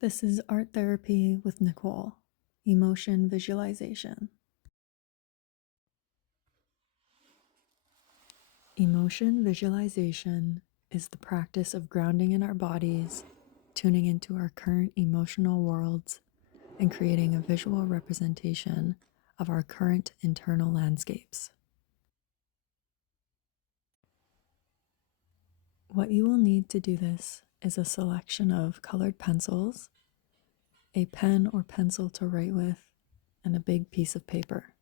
This is Art Therapy with Nicole, Emotion Visualization. Emotion visualization is the practice of grounding in our bodies, tuning into our current emotional worlds, and creating a visual representation of our current internal landscapes. What you will need to do this is a selection of colored pencils, a pen or pencil to write with, and a big piece of paper.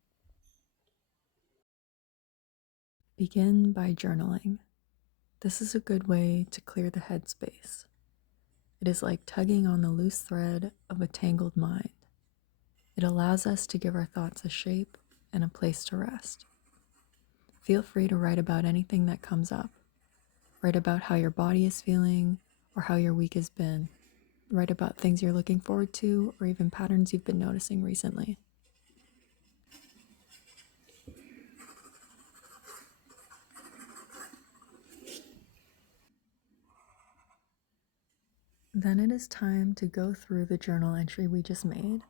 Begin by journaling. This is a good way to clear the headspace. It is like tugging on the loose thread of a tangled mind. It allows us to give our thoughts a shape and a place to rest. Feel free to write about anything that comes up. Write about how your body is feeling or how your week has been. Write about things you're looking forward to or even patterns you've been noticing recently. Then it is time to go through the journal entry we just made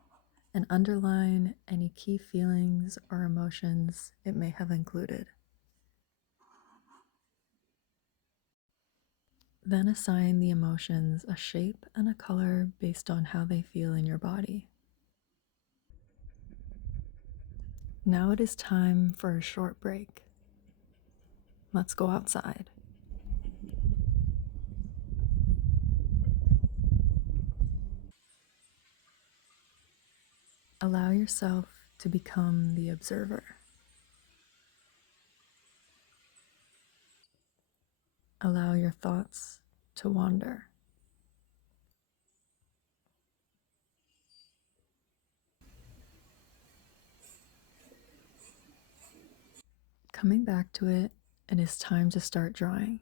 and underline any key feelings or emotions it may have included. Then assign the emotions a shape and a color based on how they feel in your body. Now it is time for a short break. Let's go outside. Allow yourself to become the observer. Allow your thoughts to wander. Coming back to it, it is time to start drawing.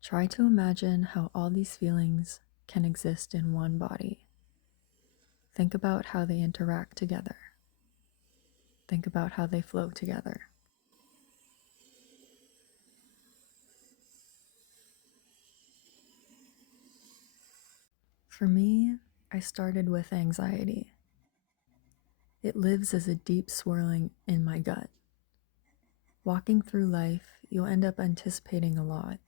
Try to imagine how all these feelings can exist in one body. Think about how they interact together. Think about how they flow together. For me, I started with anxiety. It lives as a deep swirling in my gut. Walking through life, you'll end up anticipating a lot,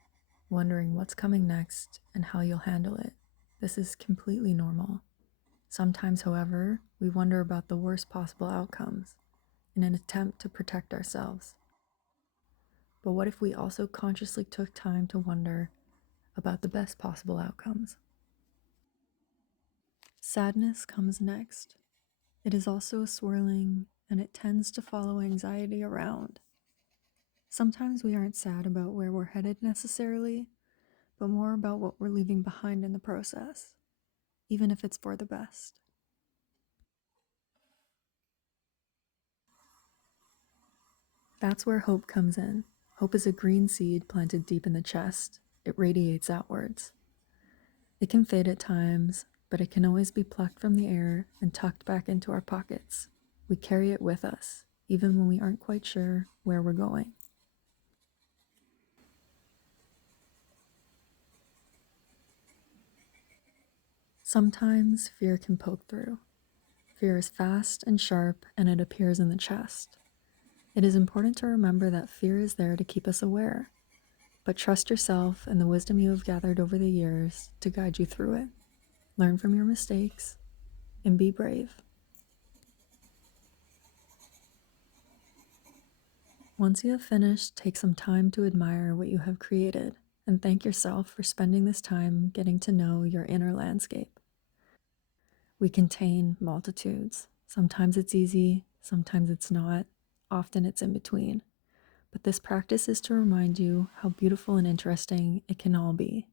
wondering what's coming next and how you'll handle it. This is completely normal. Sometimes, however, we wonder about the worst possible outcomes in an attempt to protect ourselves. But what if we also consciously took time to wonder about the best possible outcomes? Sadness comes next. It is also a swirling, and it tends to follow anxiety around. Sometimes we aren't sad about where we're headed necessarily, but more about what we're leaving behind in the process, even if it's for the best. That's where hope comes in. Hope is a green seed planted deep in the chest. It radiates outwards. It can fade at times, but it can always be plucked from the air and tucked back into our pockets. We carry it with us, even when we aren't quite sure where we're going. Sometimes fear can poke through. Fear is fast and sharp, and it appears in the chest. It is important to remember that fear is there to keep us aware, but trust yourself and the wisdom you have gathered over the years to guide you through it. Learn from your mistakes and be brave. Once you have finished, take some time to admire what you have created and thank yourself for spending this time getting to know your inner landscape. We contain multitudes. Sometimes it's easy, sometimes it's not, often it's in between. But this practice is to remind you how beautiful and interesting it can all be.